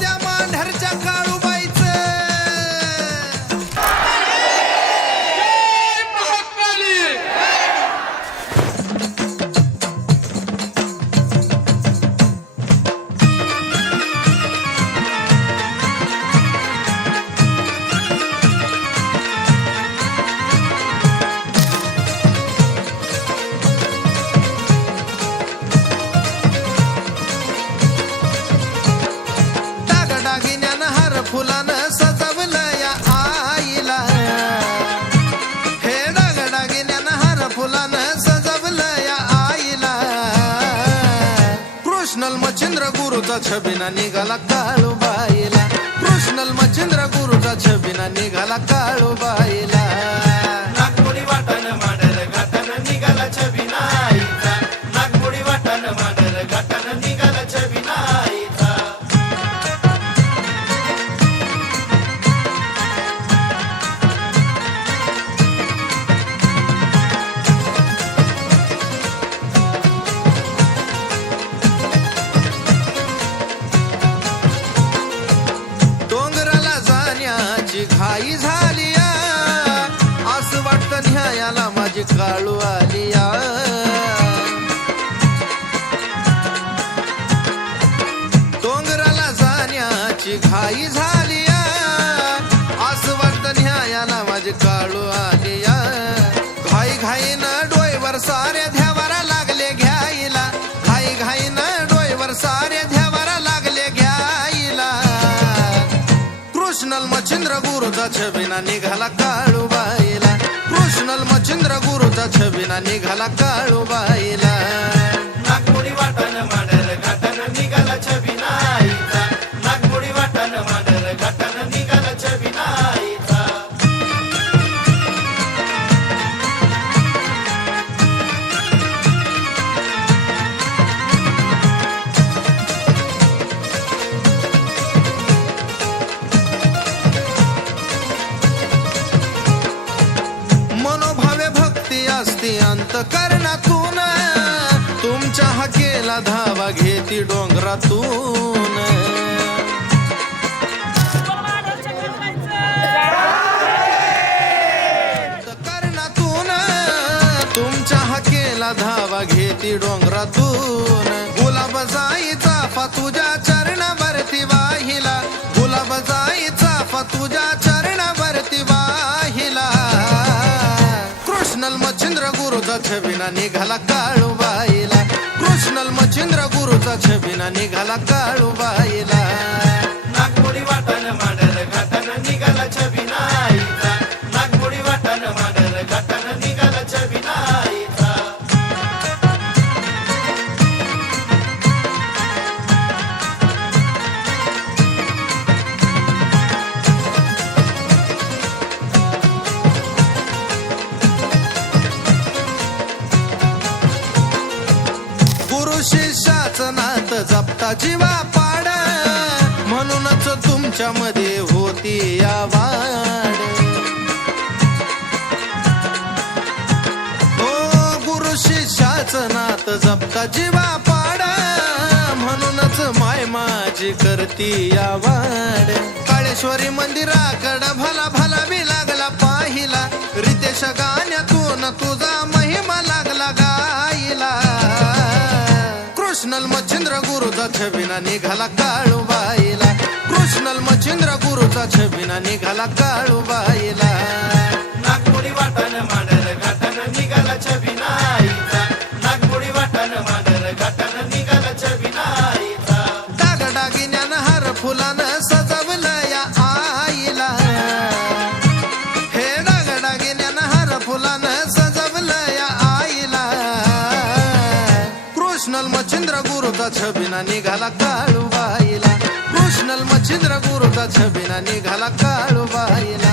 त्या मांढरच्या काळूबाईचं दागिन्यानं हार फुलानं सजवलं या आईला हे दागिन्यानं हार फुलानं सजवलं या आईला कृष्णल मच्छिंद्र गुरुचा छबिना निघाला काळूबाईला कृष्णल मच्छिंद्र गुरुचा छबिना निघाला काळूबाईला नागमोडी वाटान मांडर घाटान निघाला छबिना आईचा नागमोडी वाटान मांडर घाटान निघाला छबिना आईचा डोंगराला जाण्याची घाई झाली असं वाटतं न्यायाला माझी काळू आलिया डोंगराला जाण्याची घाई झाली असं वाटतं न्यायाला माझी काळू आलिया घाई घाईनं डोईवर साऱ्या ध्यावारा लागले घ्यायला घाई घाईनं डोईवर साऱ्या ध्यावारा लागले घ्यायला कृष्णल मच्छिंद्र गुरुचा छबिना निघाला काळूबाईला कृष्णल मच्छिंद्र गुरुचा छबिना निघाला काळूबाईला नागमोडी वाटान मांडर घाटान निघाला छबिना आईचा नागमोडी वाटान मांडर घाटान निघाला छबिना आईचा मनोभावे भक्ती असती अंतकरणातून तुमच्या हकेला धावा घेती डोंगरातून अंतकरणातून तुमच्या हकेला धावा घेती डोंगरातून गुलाब जाई चाफा तुझ्या चरणावरती वाहिला गुलाब जाई चाफा तुझ्या चरणावरती वाहिला कृष्णल मच्छिंद्र गुरुचा छबिना निघाला काळूबाईला कृष्णल मच्छिंद्र गुरुचा छबिना निघाला काळूबाईला नागमोडी वाटान मांडर घाटान निघाला छबिना आईचा नागमोडी वाटान मांडर घाटान निघाला छबिना आईचा गुरु शिष्याचं नात जपता जीवा पाड म्हणूनच तुमच्या मध्ये होती या वाड हो गुरु शिष्याचं नात जपता जीवा पाड म्हणूनच माय माझी करती या वाड काळेश्वरी मंदिराकडं भला भला बी लागला पाहिला रितेश गाण्यातून तुझा महिमा लागला गाईला कृष्णल मच्छिंद्र गुरुचा छबिना निघाला काळूबाईला कृष्णल मच्छिंद्र गुरुचा छबिना निघाला काळूबाईला नागमोडी वाटान मांडर घाटान निघाला छबिना आईचा नागमोडी वाटान मांडर घाटान निघाला छबिना आईचा दागिन्यानं हार फुलानं सजवलं या आईला हे दागिन्यानं हार फुलानं सजवलं या आईला कृष्णल मच्छिंद्र गुरुचा छबिना निघाला काळूबाईला कृष्णल मच्छिंद्र गुरुचा छबिना निघाला काळूबाईला